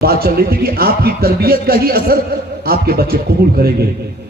बात चल रही थी कि आपकी तरबियत का ही असर आपके बच्चे कबूल करेंगे।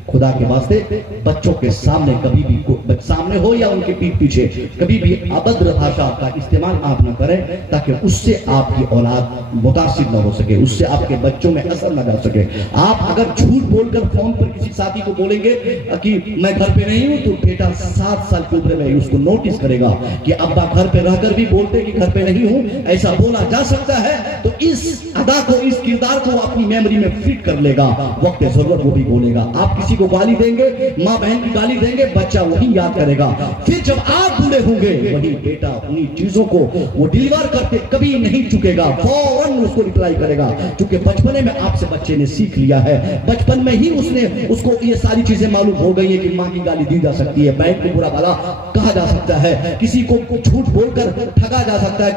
खुदा के वास्ते बच्चों के सामने कभी भी सामने हो या उनके पीठ पीछे कभी भी अभद्र भाषा का इस्तेमाल आप न करें, ताकि उससे आपकी औलाद मुतासिर न हो सके, उससे आपके बच्चों में असर न डाल सके। आप अगर झूठ बोलकर फोन पर किसी साथी को बोलेंगे कि मैं घर पे नहीं हूं, तो बेटा 7 साल की उम्र में उसको नोटिस करेगा कि अब्बा घर पे रहकर भी बोलते कि घर पे नहीं हूं, ऐसा बोला जा सकता है। तो इस अदा को, इस किरदार को अपनी मेमोरी में फिट कर लेगा, वक्त जरूरत वो भी बोलेगा। आप किसी को गाली देंगे, माँ बहन की गाली देंगे, बच्चा वही याद करेगा। फिर जब आप बूढ़े होंगे, वही बेटा उन्हीं चीजों को वो डिलीवर करते कभी नहीं चुकेगा, फौरन उसको रिप्लाई करेगा, क्योंकि बचपने में आपसे बच्चे ने सीख लिया है। बचपन में ही उसको ये सारी चीजें मालूम हो गई है कि माँ की गाली दी जा सकती है, बहन को बुरा भला कहा जा सकता है, किसी को झूठ बोलकर ठगा जा सकता है,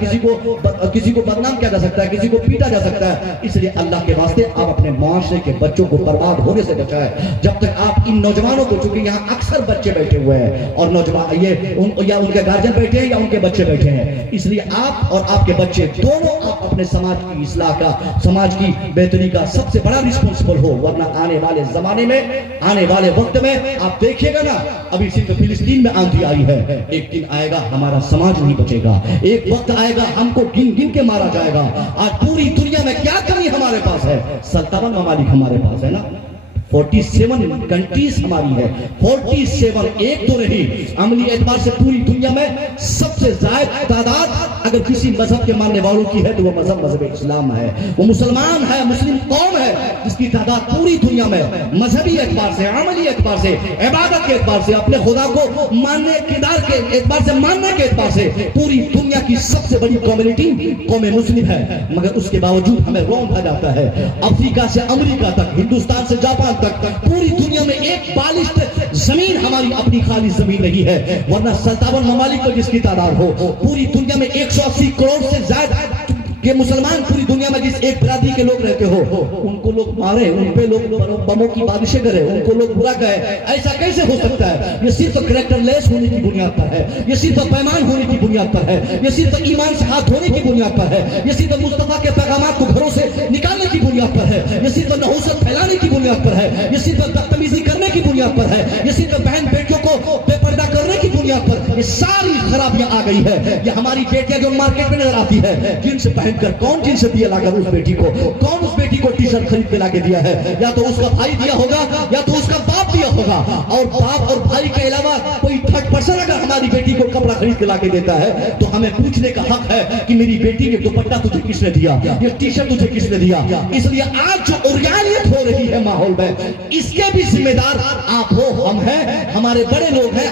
किसी को बदनाम किया जा सकता है, किसी को पीटा जा सकता है। इसलिए अल्लाह के वास्ते आप अपने माशरे के बच्चों को बर्बाद होने से बचाएं। जब तक आप इन नौजवानों को, चूंकि यहाँ अक्सर बच्चे बैठे हुए हैं और नौजवान या उनके गार्जियन बैठे हैं या उनके बच्चे बैठे हैं, इसलिए आप और आपके बच्चे दोनों आप अपने समाज की इस्लाह का, समाज की बेहतरी का सबसे बड़ा रिस्पॉन्सिबल हो। वरना आने वाले जमाने में, आने वाले वक्त में आप देखिएगा ना, अभी सिर्फ फिलिस्तीन में आंधी आई है, एक दिन आएगा हमारा समाज नहीं बचेगा, एक वक्त आएगा हमको गिन गिन के मारा जाएगा। आज पूरी दुनिया में क्या कमी हमारे पास है? 57 ममालिक हमारे पास है ना, 47 कंट्रीज हमारी है, 47, एक तो नहीं, अमली एतबार से पूरी दुनिया में सबसे ज्यादा तादाद अगर किसी मजहब के मानने वालों की है तो वो मजहब इस्लाम है, वो मुसलमान है, मुस्लिम कौम है, जिसकी तादाद पूरी दुनिया में मजहबी एतबार से, अमली एतबार से, इबादत के एतबार से, अपने खुदा को मानने किरदार के एतबार से, मानने के एतबार से पूरी दुनिया की सबसे बड़ी कम्युनिटी कौम मुस्लिम है। मगर उसके बावजूद हमें रौंदा जाता है, अफ्रीका से अमेरिका तक, हिंदुस्तान से जापान तक, पूरी दुनिया में एक बालिश जमीन हमारी अपनी खाली जमीन नहीं है। वरना 57 ममालिक को जिसकी तादाद हो, पूरी दुनिया में 180 करोड़ से ज्यादा के मुसलमान, पूरी दुनिया में जिस एक बिरादरी के लोग रहते हो, उनको लोग मारे, उन पे लोग बमों की बारिशें करें, उनको लोग बुरा कहे, ऐसा कैसे हो सकता है? ये सिर्फ कैरेक्टरलेस होने की बुनियाद पर है, ये सिर्फ बेईमान होने की बुनियाद पर है, ये सिर्फ ईमान से हाथ धोने की बुनियाद पर है, ये सिर्फ मुस्तफा के पैगामात को घरों से निकालने की बुनियाद पर है, ये सिर्फ नहुसत फैलाने की बुनियाद पर है, ये सिर्फ बदतमीजी करने की बुनियाद पर है, ये सिर्फ बहन बेटियों को बेपर्दा करने की बुनियाद पर ये सारी खराबियां आ गई है। ये हमारी बेटियां जो मार्केट में नजर आती है, जिनसे पहनकर, कौन जिनसे दिया लाकर उस बेटी को, कौन उस बेटी को टी शर्ट खरीद के लाके दिया है? या तो उसका भाई दिया होगा या तो उसका बाप दिया होगा। और बाप और भाई के अलावा कोई थर्ड पर्सन अगर हमारी बेटी को कपड़ा खरीद के लाके देता है, तो हमें पूछने का हक है कि मेरी बेटी के दुपट्टा तुझे किसने दिया, ये टी शर्ट तुझे किसने दिया? इसलिए आज जो उर्यानियत हो रही है माहौल में, इसके भी जिम्मेदार आप हो, हम हैं, हमारे बड़े लोग हैं,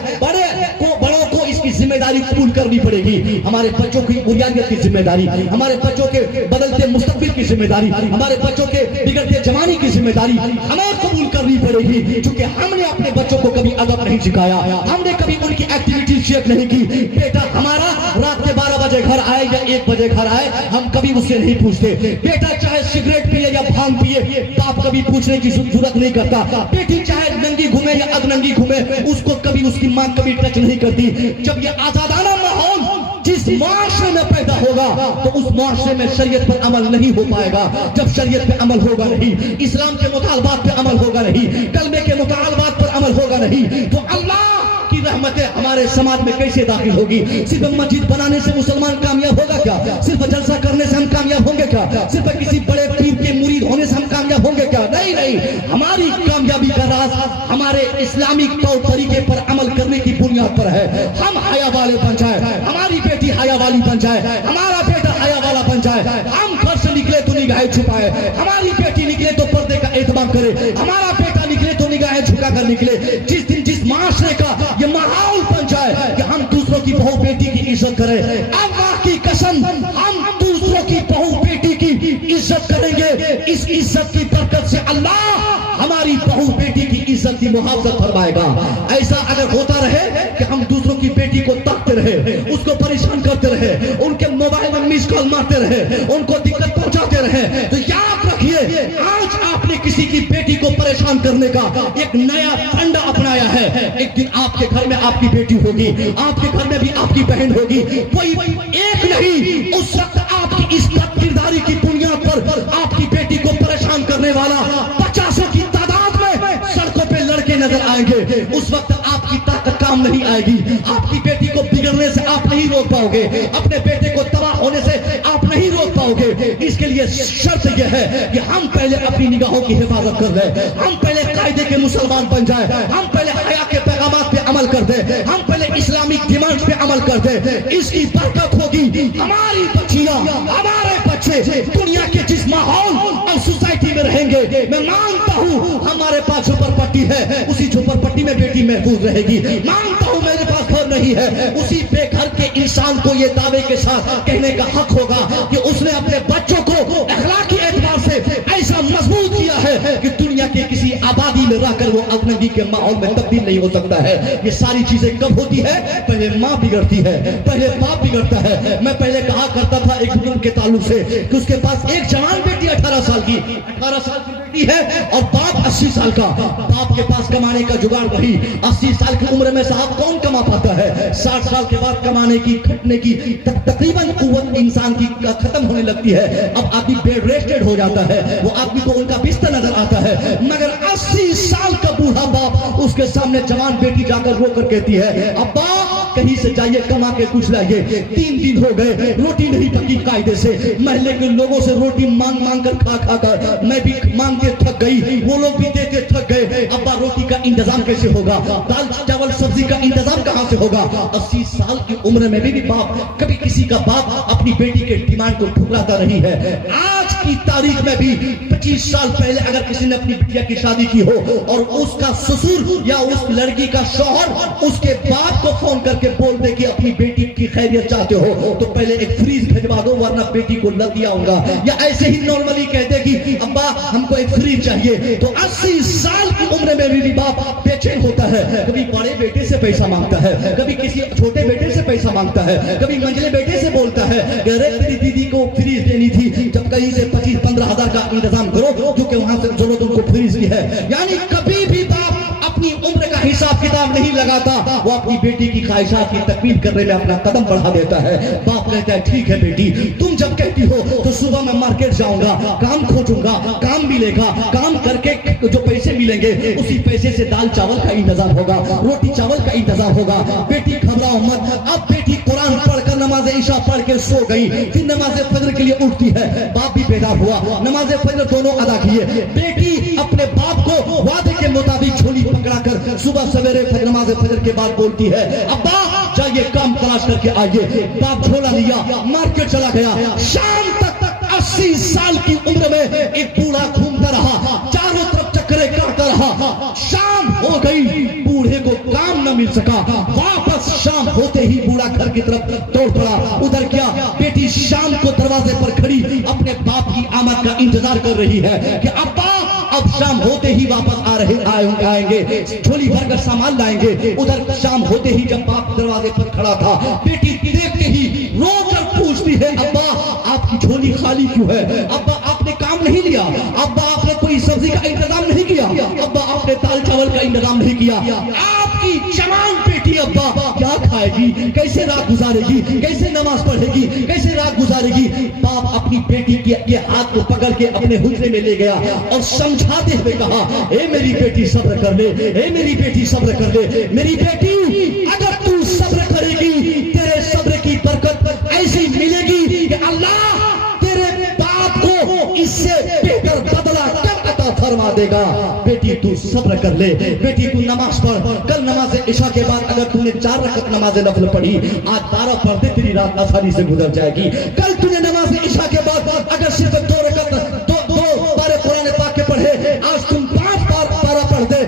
बड़ों को इसकी जिम्मेदारी कबूल करनी पड़ेगी। हमारे बच्चों की उर्यानियत की जिम्मेदारी, हमारे बच्चों के बदलते मुस्तकबिल की जिम्मेदारी, हमारे बच्चों के बिगड़ते जमाने की जिम्मेदारी हमें कबूल करनी पड़ेगी, क्योंकि हमने अपने बच्चों को कभी अदब नहीं सिखाया, हमने कभी उनकी एक्टिविटी चेक नहीं की। बेटा हमारा रात के 12 बजे घर आए या 1 बजे घर आए, हम कभी उससे नहीं पूछते। बेटा चाहे सिगरेट पिए या भांग पिए, बाप कभी पूछने की जरूरत नहीं करता। बेटी चाहे नंगी घूमे या अधनंगी घूमे, उसको कभी उसकी मां कभी टच नहीं करती। जब ये आजादाना माहौल जिस माशरे में पैदा होगा, तो उस माशरे में शरीयत पर अमल नहीं हो पाएगा। जब शरीयत पे अमल होगा नहीं, इस्लाम के मुतालबात पे अमल होगा नहीं, कलमे के मुतालबात पर अमल होगा नहीं, तो अल्लाह की रहमतें हमारे समाज में कैसे दाखिल होगी? सिर्फ मस्जिद बनाने से मुसलमान कामयाब होगा क्या? सिर्फ जलसा करने से हम कामयाब होंगे क्या? सिर्फ किसी बड़े पीर के मुरीद होने से हम कामयाब होंगे क्या? नहीं नहीं, हमारी कामयाबी का राज हमारे इस्लामिक तौर तरीके पर अमल करने की बुनियाद पर है। हम हया वाले बन जाए, हमारी बेटी हया वाली बन जाए, हमारा बेटा हया वाला बन जाए, हम घर से निकले तो निगाहें छुपाए, हमारी बेटी निकले तो पर्दे का एहतमाम करे, हमारा बेटा निकले तो निगाहें झुका कर निकले। जिस दिन जिस माशरे का ये माहौल बन जाए कि हम दूसरों की बहू बेटी की इज्जत करें, अल्लाह की कसम हम दूसरों की बहू बेटी की इज्जत करेंगे। इस इज्जत की बरकत से अल्लाह हमारी बहू बेटी की इज्जत की मुहाफजत फरमाएगा। ऐसा अगर होता रहे कि हम दूसरों की बेटी को ताकते रहे, उसको परेशान करते रहे, उनके मोबाइल में मिस कॉल मारते रहे, उनको दिक्कत पहुंचाते रहे, तो याद रखिए आज आपने किसी की बेटी को परेशान करने का एक नया फंडा अपनाया है। एक दिन आपके घर में आपकी बेटी होगी, आपके घर में भी आपकी बहन होगी, कोई एक नहीं, उस वक्त आपकी इस किरदारी की बुनियाद पर आपकी आएंगे, उस वक्त आपकी ताकत काम नहीं आएगी। आपकी बेटी को बिगड़ने से आप नहीं रोक पाओगे, अपने बेटे को तबाह होने से आप नहीं रोक पाओगे। इसके लिए शर्त यह है कि हम पहले अपनी निगाहों की हिफाजत कर लें, हम पहले कायदे के मुसलमान बन जाए, हम पहले हया के पैगामात पे अमल कर दे, हम पहले इस्लामिक डिमांड पे अमल कर दे। इसकी बरकत होगी, हमारी बच्चियां, हमारे बच्चे दुनिया के जिस माहौल और सोसाइटी में रहेंगे, मैं मानता हूं हमारे पास झोपड़पट्टी है, उसी झोपड़पट्टी में बेटी महफूज रहेगी। मानता हूं मेरे पास घर नहीं है, उसी बेघर के इंसान को यह दावे के साथ कहने का हक होगा कि उसने अपने बच्चों को अखलाकी एतबार से ऐसा मजबूत किया है कि दुनिया के किसी आबादी में रहकर वो अजनबी के माहौल में तब्दील नहीं हो सकता है। ये सारी चीजें कब होती है? पहले माँ बिगड़ती है, पहले बाप बिगड़ता है। मैं पहले कहा करता था एक बुजुर्ग के ताल्लुक से कि उसके पास एक जवान बेटी 18 साल की बेटी है और बाप 80 साल का। बाप के पास कमाने का जुगाड़ वही, 80 साल की उम्र में साहब कौन कमा पाता है? 60 साल के बाद कमाने की, खटने की तकरीबन कुव्वत इंसान की खत्म होने लगती है। अब आदमी बेड रेस्टेड हो जाता है, वो आदमी को उनका बिस्तर नजर आता है। मगर 80 साल का बूढ़ा बाप उसके सामने जवान बेटी जाकर रोकर कहती है, अब्बा कहीं से जाइए कमा के कुछ लाइए। 3 दिन हो गए रोटी नहीं पकी कायदे से, महल्ले के लोगों से रोटी मांग मांग कर खा खा कर मैं भी मांग के थक गई, वो लोग भी देते थक गए। अब्बा रोटी का इंतजाम कैसे होगा? दाल चावल सब्जी का इंतजाम कहां से होगा? 80 साल की उम्र में भी बाप, कभी किसी का बाप अपनी बेटी के डिमांड को ठुकराता नहीं है। आज की तारीख में भी 25 साल पहले अगर किसी ने अपनी बिटिया की शादी की हो और उसका ससुर या उस लड़की का शौहर उसके बाप को फोन करके बोल दे कि अपनी बेटी की खैरियत चाहते हो तो पहले एक फ्रीज भिजवा दो वरना बेटी को लग दिया होगा, या ऐसे ही नॉर्मली कह दे कि अब्बा हमको एक फ्रीज चाहिए, तो 80 साल की उम्र में भी बाप बेचैन होता है। कभी बड़े बेटे से पैसा मांगता है, कभी किसी छोटे बेटे से पैसा मांगता है, कभी मंझले बेटे से बोलता है अरे तेरी दीदी को फ्रीज देनी थी, जब कहीं से 25-15 हजार का इंतजाम करो क्योंकि वहां से जरूरत उनको फ्रीज की है। यानी कभी भी बाप अपनी उम्र का हिसाब किताब नहीं लगाता, वो अपनी बेटी की ख्वाहिशात की तकमील करने में अपना कदम बढ़ा देता है। बाप कहता है ठीक है बेटी, तुम जब कहती हो तो सुबह मैं मार्केट जाऊंगा, काम खोजूंगा, काम मिलेगा, काम करके जो पैसे मिलेंगे उसी पैसे से दाल चावल का इंतजाम होगा, रोटी चावल का इंतजाम होगा। बेटी घबराओ मत। अब बेटी कुरान पढ़कर नमाज ईशा पढ़ के सो गई, फिर नमाज फजर के लिए उठती है, बाप भी बेदार हुआ, नमाज फजर दोनों अदा किए। बेटी अपने बाप को वादे के मुताबिक झोली पकड़ाकर सुबह सवेरे नमाज फजर के बाद बोलती है अब्बा जाइए काम तलाश करके आइए। बाप झोला लिया, मार्केट चला गया। शाम तक 80 साल की उम्र में एक बूढ़ा घूमता रहा, चारों तरफ चक्करे काटता रहा। शाम हो गई, बूढ़े को काम न मिल सका। वापस शाम होते ही बूढ़ा घर की तरफ दौड़ पड़ा। उधर क्या, बेटी शाम को दरवाजे पर खड़ी अपने बाप की आमद का इंतजार कर रही है कि अब्बा अब शाम होते ही वापस आएंगे, झोली भरकर सामान लाएंगे। उधर शाम होते ही जब बाप दरवाजे पर खड़ा था, बेटी देखते ही रोकर पूछती है अब्बा आपकी झोली खाली क्यों है? अब्बा आपने काम नहीं लिया? अब्बा आपने कोई सब्जी का इंतजाम नहीं किया? अब्बा आपने दाल चावल का इंतजाम नहीं किया? आपकी जवान बेटी अब्बा क्या खाएगी, कैसे रात गुजारेगी, कैसे नमाज पढ़ेगी, कैसे रात गुजारेगी? बाप अपनी बेटी के हाथ को पकड़ के अपने हुजरे में ले गया और समझाते हुए कहा ए मेरी बेटी सब्र कर ले, ए मेरी बेटी सब्र कर ले। मेरी बेटी अगर तू सब्र करेगी तेरे सब्र की बरकत ऐसी मिलेगी कि अल्लाह तेरे बाप को इससे बेहतर बदला अता फरमा देगा। बेटी तू सब्र कर ले, बेटी तू नमाज पढ़। कल नमाज ईशा के बाद अगर तूने 4 रकअत नमाज नफल पढ़ी, आज 12 पढ़ दे, तेरी रात आसानी से गुजर जाएगी। कल तूने नमाज ईशा के बाद अगर सिर्फ 2 रकअत दो बारे कुरान पाक के पढ़े, आज तुम 5 पारा पढ़ दे,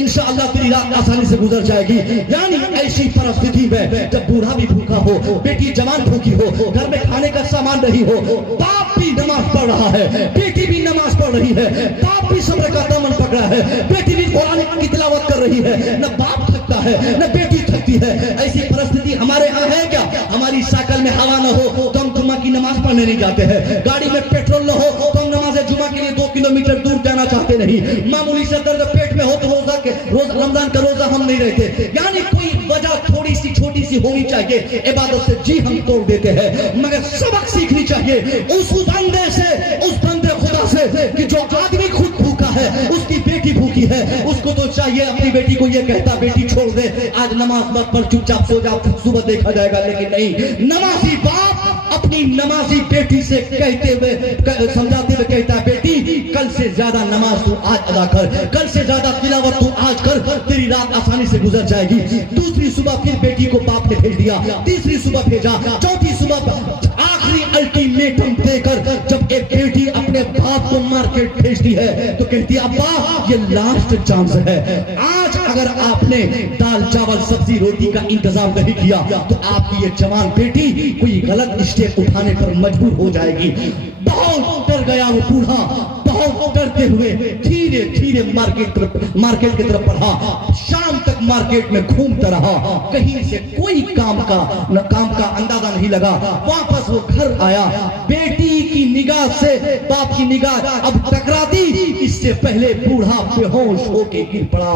इंशाअल्लाह तेरी रात आसानी से गुजर जाएगी। यानी ऐसी परिस्थिति में जब बूढ़ा भी भूखा हो, बेटी जवान भूखी हो, घर में खाने का सामान नहीं हो, बाप भी नमाज पढ़ रहा है, बेटी भी नमाज पढ़ रही है, बाप भी सब्र का दामन पकड़ा है, बेटी भी कुरान की तिलावत कर रही है। न बाप थकता है न बेटी थकती है। ऐसी परिस्थिति हमारे यहाँ है क्या? हमारी साइकिल में हवा न हो तो हम जुम्मा की नमाज पढ़ने नहीं जाते हैं, गाड़ी में पेट्रोल न हो तो हम नमाज जुम्मा के लिए 2 किलोमीटर दूर जाना चाहते नहीं, मामूली से दर्द पेट में हो तो रोज रमजान का रोजा हम नहीं रहते। यानी कोई वजह थोड़ी सी छोटी सी होनी चाहिए, इबादत से जी हम तोड़ देते हैं। मगर सबक सीखनी चाहिए उस बंदे से, उस बंदे खुदा से कि जो आदमी खुद भूखा है, उसकी बेटी भूखी की है, उसको तो चाहिए अपनी बेटी को ये कहता बेटी छोड़ दे, आज नमाज मत पढ़, चुपचाप सो जा, सुबह देखा जाएगा। लेकिन नहीं, नमाजी बाप अपनी नमाजी बेटी से कहते हुए समझाते हुए कहता है बेटी कल से ज्यादा नमाज तू आज अदा कर, कल से ज्यादा तिलावत तू आज कर, तेरी रात आसानी से गुजर जाएगी। दूसरी सुबह फिर बेटी को बाप ने भेज दिया, तीसरी सुबह भेजा, चौथी सुबह आखिरी अल्टीमेटम देकर जब एक बेटी अपने बाप को मार्केट भेजती है तो कहती है अब्बा ये लास्ट चांस है, आज अगर आपने दाल चावल सब्जी रोटी का इंतजाम नहीं किया तो आपकी ये जवान बेटी कोई गलत स्टेप उठाने पर मजबूर हो जाएगी। बहुत डर गया वो बूढ़ा, बहुत डरते हुए धीरे धीरे मार्केट की तरफ बढ़ा। शाम तक मार्केट में घूमता रहा, कहीं से कोई काम का अंदाजा नहीं लगा। वापस वो घर आया, बेटी की निगाह से बाप की निगाह अब टकराती, इससे पहले बूढ़ा बेहोश होके गिर पड़ा।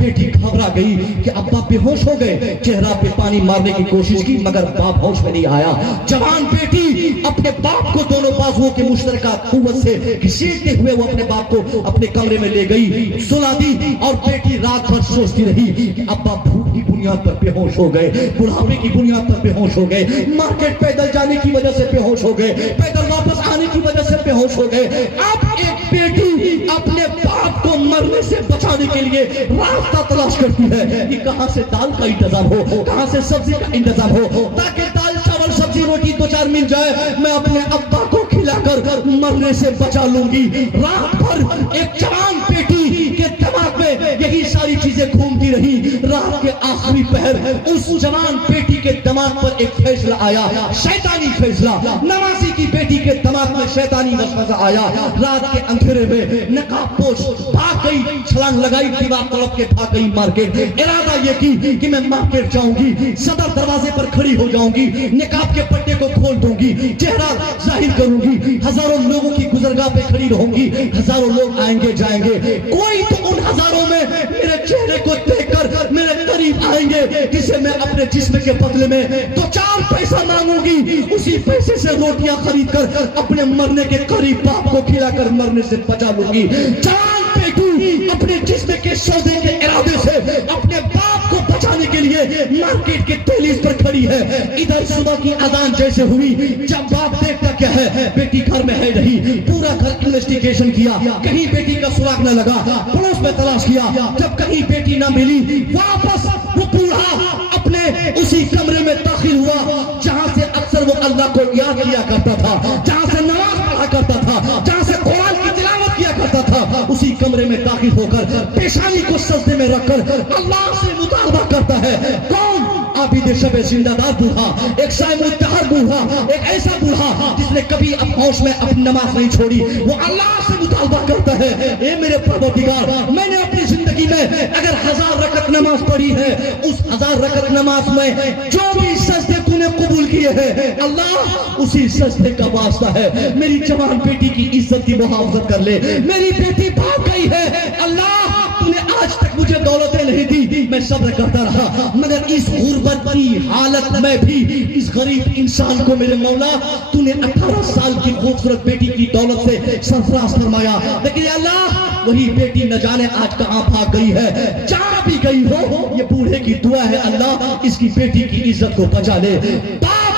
बेटी घबरा गई कि अब्बा बेहोश हो गए, चेहरा पे पानी मारने की कोशिश की मगर बाप होश में नहीं आया। जवान बेटी अपने बाप को दोनों बाजुओं के मुश्तरका कुव्वत से घसीटते हुए वो अपने बाप को अपने कमरे में ले गई, सुला दी और बेटी रात भर सोचती रही कि अब्बा भूख की बुनियाद पर बेहोश हो गए, बुढ़ापे की बुनियाद पर बेहोश हो गए, मार्केट पैदल जाने की वजह से बेहोश हो गए, पैदल वापस आने की वजह से बेहोश हो गए। अब एक बेटी अपने बाप को मरने से बचाने के लिए रास्ता तलाश करती है कि कहां से दाल का इंतजाम हो, कहां से सब्जी का इंतजाम हो, ताकि दाल चावल सब्जी रोटी दो चार मिल जाए, मैं अपने अब्बा को खिलाकर मरने से बचा लूंगी। रात भर एक जवान बेटी के दिमाग में यही सारी चीजें घूमती रही। रात के आखिरी पहर उस जवान बेटी के दिमाग पर एक फैसला आया, शैतानी फैसला। नवासी की बेटी के दिमाग में शैतानी वसवसा आया। रात के अंधेरे में नकाबपोश भाग गई, छलांग लगाई, दीवार तड़प के भाग गई मार्केट। इरादा ये की कि मैं मार्केट जाऊंगी, सदर दरवाजे पर खड़ी हो जाऊंगी, निकाब के पट्टे को खोल दूंगी, चेहरा जाहिर करूंगी, हजारों लोगों की गुजरगाह पे खड़ी रहूंगी, हजारों लोग आएंगे जाएंगे, कोई तो उन हजारों में मेरे चेहरे को देखकर मेरे करीब आएंगे, जिसे मैं अपने जिस्म के बदले में दो चार पैसा मांगूंगी, उसी पैसे से रोटियां खरीद कर अपने मरने के करीब बाप को खिलाकर मरने से बचा लूंगी। जवान बेटी अपने जिस्म के सौदे के इरादे से अपने बाप को बचाने के लिए मार्केट के दहलीज पर खड़ी है। इधर सुबह की अजान जैसे हुई, जब बाप देखता क्या है बेटी घर में है नहीं, पूरा घर इन्वेस्टिगेशन किया, कहीं बेटी का सुराग न लगा, पड़ोस में तलाश किया, जब कहीं बेटी ना मिली वापस वो बूढ़ा अपने उसी कमरे में दाखिल हुआ जहां से अक्सर वो अल्लाह को याद किया करता था, जहां से नमाज पढ़ा करता था, जहां से कुरान की तिलावत किया करता था। उसी कमरे में दाखिल होकर पेशानी को सजदे में रखकर अल्लाह से मुतालबा करता है। कौन? आबिद शबे जिंदादार बूढ़ा, एक साइमुत्तहर बूढ़ा, एक ऐसा बूढ़ा जिसने कभी होश में अपनी नमाज नहीं छोड़ी। वो अल्लाह से मुतालबा करता है, ए मेरे परवरदिगार, मैंने अपनी जिंदगी में अगर 1000 रकत नमाज पढ़ी है, उस 1000 रकत नमाज में जो भी सजदे तूने कबूल किए हैं अल्लाह, उसी सजदे का वास्ता है मेरी जवान बेटी की इज्जत की मुहाफजत कर ले। मेरी बेटी भाग गई है अल्लाह, तूने आज तक मुझे दौलतें नहीं दी, मैं सब्र करता रहा, मगर इस गुर्बत की हालत में भी इस गरीब इंसान को मेरे मौला तूने 18 साल की खूबसूरत बेटी की दौलत से सरफराज फरमाया। लेकिन अल्लाह वही बेटी न जाने आज कहां भाग गई है। जहां भी गई हो ये बूढ़े की दुआ है अल्लाह इसकी बेटी की इज्जत को बचा ले। बाप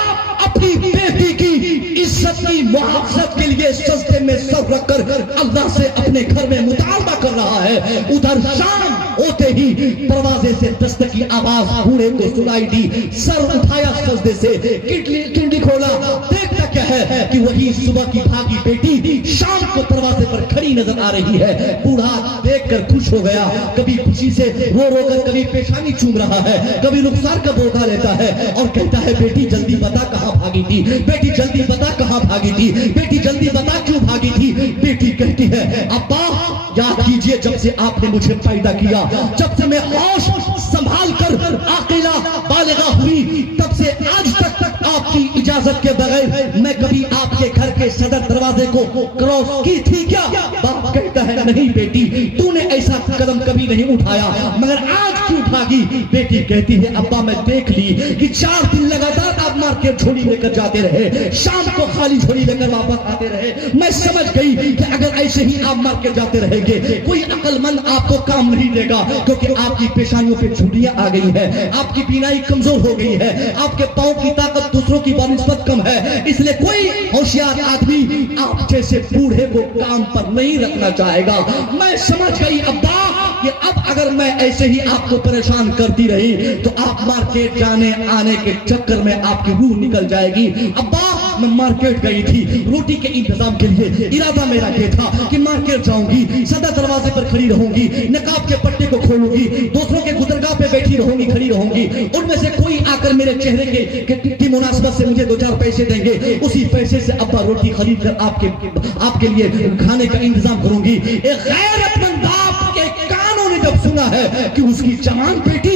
अपनी बेटी की इज्जत की मुहाफजत के लिए सजदे में सर रखकर अल्लाह से अपने घर में मुतालबा कर रहा है। उधर शाम होते ही दरवाजे से दस्तक की आवाज बूढ़े को सुनाई दी। सर उठाया सजदे से, किंडी खोला, देखता क्या है कि वही सुबह की भागी बेटी शाम को दरवाजे पर खड़ी नजर आ रही है। बूढ़ा देखकर खुश हो गया, कभी खुशी से रो रो कर कभी पेशानी चूम रहा है, कभी रुखसार का बोधा लेता है और कहता है बेटी जल्दी बता कहां भागी थी, बेटी जल्दी बता कहां भागी थी, बेटी जल्दी बता क्यों भागी थी। बेटी कहती है अब्बा याद कीजिए जब से आपने मुझे पैदा किया, जब से मैं होश संभाल कर आकिला बालिगा हुई, तब से आज तक आपकी इजाजत के बगैर मैं कभी आपके घर के सदर दरवाजे को क्रॉस की थी क्या? कहता है नहीं बेटी, तूने ऐसा कदम कभी नहीं उठाया, मगर आज क्यों उठागी? बेटी कहती है अब्बा मैं देख ली कि 4 दिन लगातार आप मार्केट झोली लेकर जाते रहे, शाम को खाली झोली लेकर वापस आते रहे। मैं समझ गई कि अगर ऐसे ही आप मार्केट जाते रहेंगे कोई अक्लमंद आपको काम नहीं देगा, क्योंकि आपकी पेशानियों पे झुर्रियां आ गई है, आपकी बीनाई कमजोर हो गई है, आपके पांव की ताकत दूसरों की बनिस्बत कम है, इसलिए कोई होशियार आदमी आप जैसे बूढ़े को काम पर नहीं रखना चाहेगा। मैं समझ गई अब्बा कि अब अगर मैं ऐसे ही आपको परेशान करती रही तो आप मार्केट जाने आने के चक्कर में आपकी रूह निकल जाएगी। अब्बा मैं मार्केट गई थी रोटी के इंतजाम के लिए, इरादा मेरा ये था कि मार्केट जाऊंगी, सदा दरवाजे पर खड़ी रहूंगी, नकाब के पट्टे को खोलूंगी, दूसरों के गुजरगाह पे बैठी रहूंगी, खड़ी रहूंगी, उनमें से कोई आकर मेरे चेहरे की मुनासबत से मुझे 2-4 पैसे देंगे, उसी पैसे से अब्बा रोटी खरीद कर आपके लिए खाने का इंतजाम करूंगी। एक गैरतमंद बाप के कानों ने जब सुना है कि उसकी जवान बेटी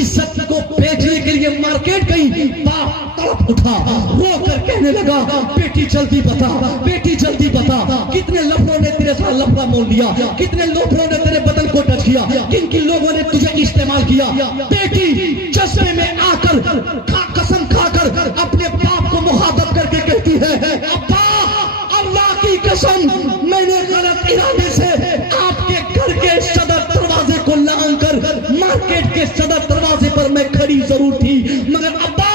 इज्जत को बेचने के लिए मार्केट गई, बाप तड़प उठा, रो कर कहने लगा बेटी जल्दी बता, बेटी जल्दी बता, कितने लफड़ों ने तेरे साथ लफड़ा मोल लिया, कितने लोगों ने तेरे बदन को टच किया, किन किन लोगों ने तुझे इस्तेमाल किया। बेटी चश्मे में आकर कसम खाकर अपने बाप को मुखातब करके कहती है अब्बा अल्लाह की कसम मैंने गलत इरादे से आपके घर के सदर दरवाजे को लांघकर मार्केट के सदर दरवाजे पर मैं खड़ी जरूर थी, मगर अब्बा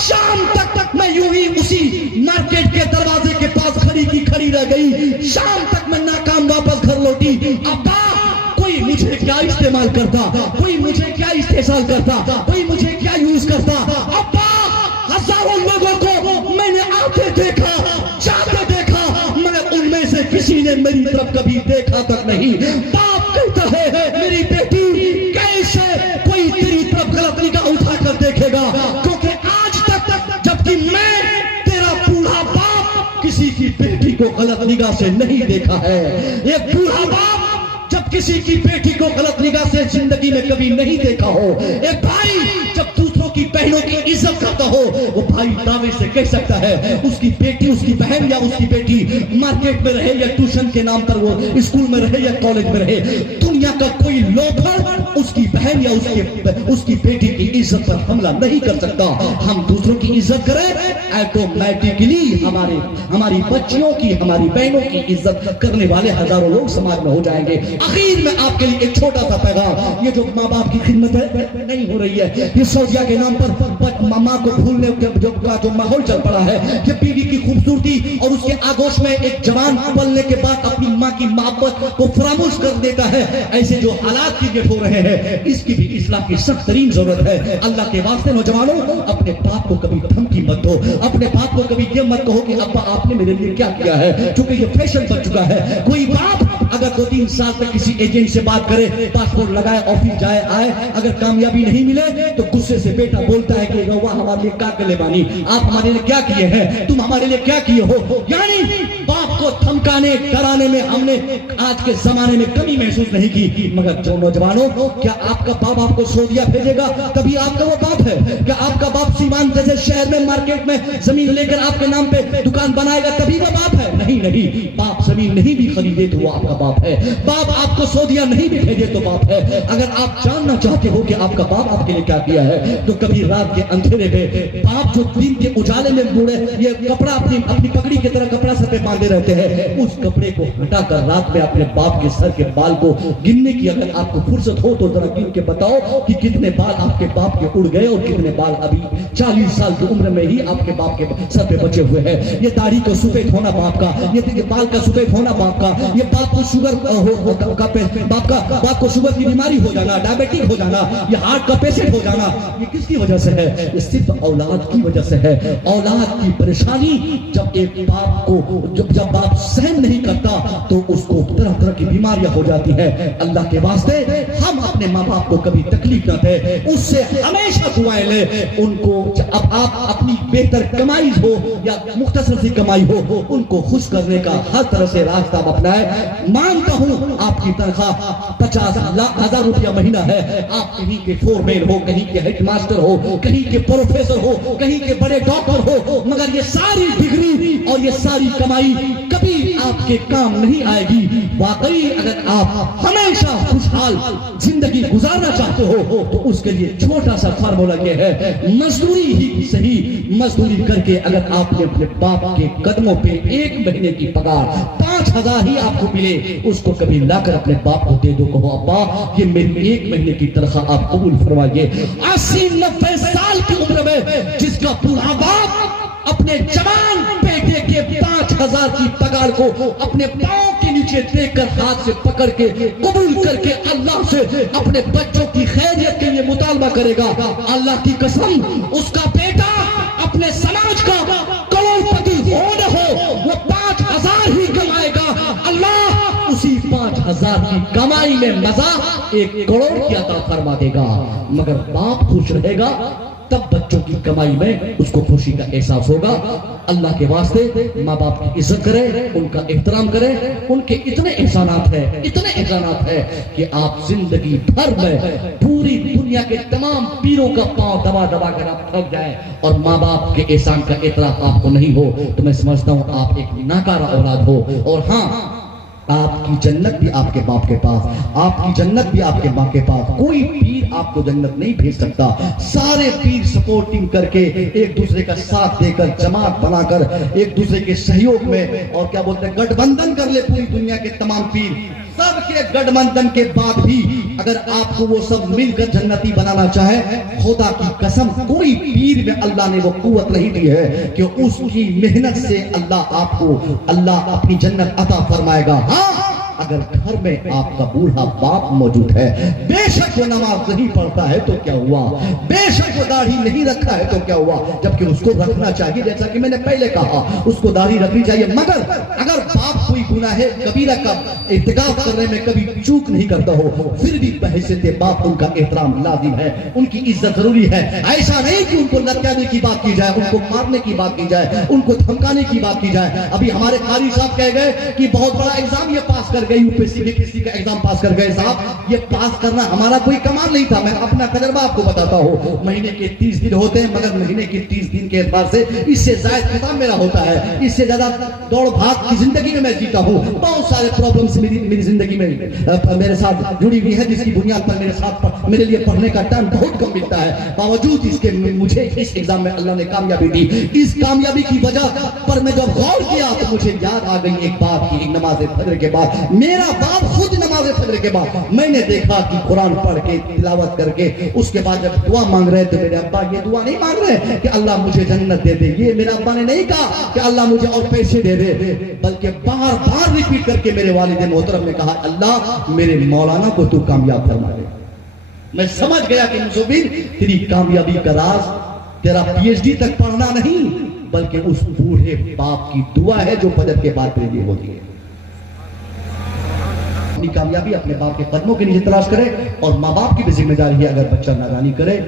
शाम तक मैं यूं ही उसी मार्केट के दरवाजे के पास खड़ी रह गई, शाम तक मैं नाकाम वापस घर लौटी। अब्बा कोई मुझे क्या इस्तेमाल करता, कोई मुझे क्या इस्तेमाल करता, कोई मुझे क्या यूज करता। अब्बा हजारों लोगों को मैंने आते देखा, जाते देखा, मगर उनमें से किसी ने मेरी तरफ कभी देखा तक नहीं। बाप कहता है मेरी बेटी कैसे कोई तेरी तरफ गलत निगाह उठाकर देखेगा, क्योंकि आज तक जबकि मैं तेरा बूढ़ा बाप किसी की बेटी को गलत निगाह से नहीं देखा है। एक बूढ़ा बाप जब किसी की बेटी को गलत निगाह से जिंदगी में कभी नहीं देखा हो, एक भाई जब दूसरों की बहनों की इज्जत करता हो, वो भाई दावे से कह सकता है उसकी बेटी, उसकी बहन या उसकी बेटी मार्केट में रहे या ट्यूशन के नाम पर वो स्कूल में रहे या कॉलेज में रहे, दुनिया का कोई लोफर उसकी बहन या उसकी बेटी की इज्जत पर हमला नहीं कर सकता। हम दूसरों की इज्जत करें ऑटोमेटिकली हमारी बच्चियों की, हमारी बहनों की इज्जत करने वाले हजारों लोग समाज में हो जाएंगे। आखिर में आपके लिए एक छोटा सा पैगाम, ये जो माँ बाप की खिदमत है नहीं हो रही है, ये सौदिया के नाम पर मामा को भूलने का जो माहौल चल पड़ा है, ये बीवी की खूबसूरती और उसके आगोश में एक जवान पलने के बाद अपनी माँ की मोहब्बत को फरामोश कर देता है, ऐसे जो हालात क्रिएट हो रहे हैं, इसकी भी इस्लाह की सख्त तरीन जरूरत है। अल्लाह के वास्ते नौजवानों अपने बाप को कभी धमकी मत दो, अपने बाप को कभी ये मत कहो कि अब्बा आपने मेरे लिए क्या किया है, क्योंकि ये फैशन बन चुका है। कोई बाप अगर 2-3 साल तक किसी एजेंट से बात करे, पासपोर्ट लगाए, ऑफिस जाए आए, अगर कामयाबी नहीं मिले तो गुस्से से बेटा बोलता है कि रवा हमारे लिए क्या कर ले बानी, आप हमारे लिए क्या किए हैं, तुम हमारे लिए क्या किए हो। यानी बाप को धमकाने डराने में हमने आज के जमाने में कमी महसूस नहीं की। मगर जो नौजवानों, क्या आपका बाप आपको सऊदीया भेजेगा तभी आपका वो बाप है? क्या आपका बाप सीमांत जैसे शहर में मार्केट में जमीन लेकर आपके नाम पे दुकान बनाएगा तभी वो बाप है? नहीं नहीं, बाप जमीन नहीं भी खरीदे तो वो आपका बाप है। बाप आपको सऊदीया नहीं भी भेजे तो बाप है। अगर आप जानना चाहते हो कि आपका बाप आपके लिए क्या किया है, तो कभी रात के अंधेरे में बाप जो दिन के उजाले में बूढ़े ये कपड़ा अपनी पगड़ी की तरह कपड़ा सर पे बांधे रहते हैं, उस कपड़े को हटाकर रात में अपने बाप के सर के बाल को गिनने की अगर आपको फुर्सत हो तो जरा गिन के बताओ कि कितने बाल आपके बाप के उड़ गए और कितने बाल अभी 40 साल की उम्र में ही आपके बाप के सर पे बचे हुए हैं। ये दाढ़ी का सफेद होना बाप का, ये बाल का सफेद होना बाप का, ये बाप को शुगर बाप को शुगर की बीमारी हो जाना, डायबिटिक हो जाना, ये हार्ट का पेशेंट हो जाना, ये किसकी वजह से है? ये सिर्फ औलाद की वजह से है। औलाद की परेशानी जब एक बाप को जब बाप सहन नहीं करता तो उसको तरह तरह की बीमारियां हो जाती है। अल्लाह के वास्ते हम अपने माँ बाप को कभी तकलीफ न दे, उससे हमेशा दुआएं ले उनको। अब आप अपनी बेहतर कमाई हो या मुख्तसर सी कमाई हो, उनको खुश करने का हर तरह से रास्ता अपनाए। मानता हूँ आपकी तनख्वाह 50,000 रुपया महीना है, आप कहीं के फोरमैन हो, कहीं के हेडमास्टर हो, कहीं के प्रोफेसर हो, कहीं के बड़े डॉक्टर हो, मगर ये सारी डिग्री और ये सारी कमाई कभी आपके काम नहीं आएगी वाकई अगर आप हमेशा खुशहाल जिंदगी गुजारना चाहते हो तो उसके लिए छोटा सा फार्मूला ये है, मजदूरी ही सही, मजदूरी करके अगर आपने अपने बाप के कदमों पे 1 महीने की पगार 5,000 ही आपको मिले, उसको कभी लाकर अपने बाप को दे दो, कहो अब्बा ये मेरी 1 महीने की तनख्वाह आप कबूल फरमाइए। 80-90 साल की उम्र में जिसका पूरा बाप अपने जवान बेटे के 5,000 की पगार को अपने पांव के नीचे देकर हाथ से पकड़ के कबूल करके अल्लाह से अपने बच्चों की खैरियत के लिए मुतालबा करेगा, अल्लाह की कसम उसका बेटा अपने समाज का करोड़पति हो न हो, वो 5,000 ही कमाएगा, अल्लाह उसी 5,000 की कमाई में मजा 1 करोड़ की अता फरमा देगा। मगर बाप खुश रहेगा तब बच्चों की कमाई में उसको खुशी का एहसास होगा। अल्लाह के वास्ते माँ बाप की इज्जत करें, उनका एहतराम करें, उनके इतने एहसानात है कि आप जिंदगी भर में पूरी दुनिया के तमाम पीरों का पांव दबा दबा कर आप थक जाए और माँ बाप के एहसान का एतराफ आपको नहीं हो तो मैं समझता हूँ आप एक नाकारा औलाद हो। और हाँ, आपकी जन्नत भी आपके बाप के पास, आपकी जन्नत भी आपके माँ के पास। कोई पीर आपको जन्नत नहीं भेज सकता। सारे पीर सपोर्टिंग करके एक दूसरे का साथ देकर जमात बनाकर एक दूसरे के सहयोग में और क्या बोलते हैं गठबंधन कर ले पूरी दुनिया के तमाम पीर, सबके गठबंधन के बाद भी अगर आपको वो सब मिलकर जन्नती बनाना चाहे, खुदा की कसम कोई पीर में अल्लाह ने वो कुव्वत नहीं दी है कि उसकी मेहनत से अल्लाह अपनी जन्नत अता फरमाएगा। हाँ, अगर घर में आपका बूढ़ा बाप मौजूद है, बेशक वो नमाज नहीं पढ़ता है तो क्या हुआ, बेशक वो दाढ़ी नहीं रखा है तो क्या हुआ, जबकि उसको रखना चाहिए, जैसा कि मैंने पहले कहा उसको दाढ़ी रखनी चाहिए। मगर अगर बाप कोई गुनाह कबीरा का इर्तिकाब करने में कभी चूक नहीं करता हो, फिर भी बहैसियत बाप उनका एहतराम लाजिम है, उनकी इज्जत जरूरी है। ऐसा नहीं कि उनको लटकाने की बात की जाए, उनको मारने की बात की जाए, उनको धमकाने की बात की जाए। अभी हमारे कारी साहब कह गए कि बहुत बड़ा एग्जाम ये पास कर गए, यूपीएससी में किसी का एग्जाम पास कर गए। साहब ये पास करना हमारा कोई कमाल नहीं था, मैं अपना तजर्बा आपको बताता हूँ। महीने के 30 दिन होते हैं, मगर महीने के 30 दिन के एतबार से इससे ज्यादा खिताब मेरा होता है, इससे ज्यादा दौड़ भाग की जिंदगी में मैं जीता हूँ। बहुत सारे प्रॉब्लम्स मेरी जिंदगी में मेरे साथ जुड़ी हुई है, जिसकी बुनियाद पर मेरे लिए पढ़ने का टाइम बहुत कम मिलता है। बावजूद इसके मुझे इस एग्जाम में अल्लाह ने कामयाबी दी। इस कामयाबी की वजह पर मैं जब गौर किया तो मुझे याद आ गई एक बात की, एक नमाज फजर के बाद मेरा बाप खुद नमाज फजर के बाद मैंने देखा कि कुरान पढ़ के तिलावत करके उसके बाद जब दुआ मांग रहे थे, मेरे अब्बा ये दुआ नहीं मांग रहे कि अल्लाह मुझे जन्नत दे दे, ये मेरे अब्बा ने नहीं कहा कि अल्लाह मुझे और पैसे दे दे, बल्कि बार बार रिपीट करके मेरे वालिद मोहतरम ने कहा अल्लाह मेरे मौलाना को तू कामयाब फरमा दे। मैं समझ गया कि मुसोबिन तेरी कामयाबी का राज तेरा पीएचडी तक पढ़ना नहीं, बल्कि उस बूढ़े बाप की दुआ है जो फजर के बाद तेरे लिए होती है। अपनी कामयाबी अपने बाप के कदमों के नीचे तलाश करे, और माँ बाप की भी जिम्मेदारी है अगर बच्चा नादानी करे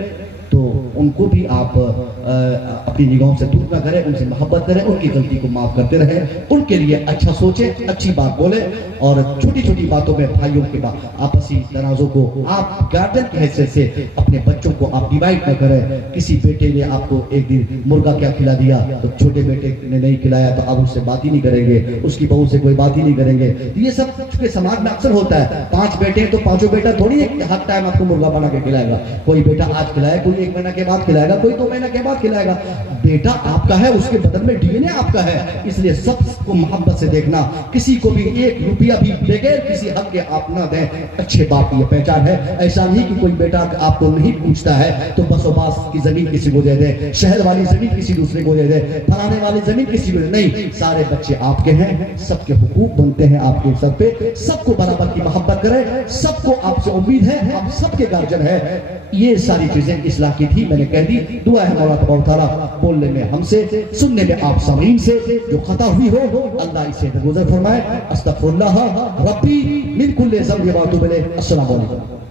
तो उनको भी आप अपनी निगाहों से दूर ना करें, उनसे मोहब्बत करें, उनकी गलती को माफ करते रहें, उनके लिए अच्छा सोचें, अच्छी बात बोले, और छोटी छोटी बातों में भाइयों के आपसी तनाजों को आप गार्जियन की हैसियत से अपने बच्चों को आप डिवाइड न करें। किसी बेटे ने आपको एक दिन मुर्गा क्या खिला दिया तो छोटे बेटे ने नहीं खिलाया तो आप उससे बात ही नहीं करेंगे, उसकी बहू से कोई बात ही नहीं करेंगे। ये सब समाज में अक्सर होता है। 5 बेटे तो 5 बेटा थोड़ी हर टाइम आपको मुर्गा बना के खिलाएगा, कोई बेटा आज खिलाया, कोई 1 महीना के बाद खिलाएगा, कोई 2 महीना के बाद खिलाएगा। बेटा आपका है, उसके बदल में डीएनए आपका है, इसलिए सबको मोहब्बत से देखना। किसी को भी 1 रुपया भी बगैर किसी हक के आप ना दें। अच्छे बाप की पहचान है। ऐसा नहीं कि कोई बेटा आपको नहीं पूछता है तो बसोबास की जमीन किसी को दे दे, शहर वाली जमीन किसी दूसरे को दे दे, फलाने वाली जमीन किसी को दे, नहीं, सारे बच्चे आपके हैं, सबके हुकूक बनते हैं आपके सर पे। सबको बराबर की मोहब्बत करें, सबको आपसे उम्मीद है, आप सबके गार्जियन है। ये सारी चीजें इस्लाह की थी, मैंने कह दी। दुआ है मौला तबारक व तआला बोलने में हमसे, सुनने में आप सामीन से जो खता हुई हो अल्लाह इसे दरगुजर फरमाए। अस्तगफिरुल्लाह रब्बी मिन कुल्ली ज़ंबि व अतूबु इलैह। अस्सलामु अलैकुम।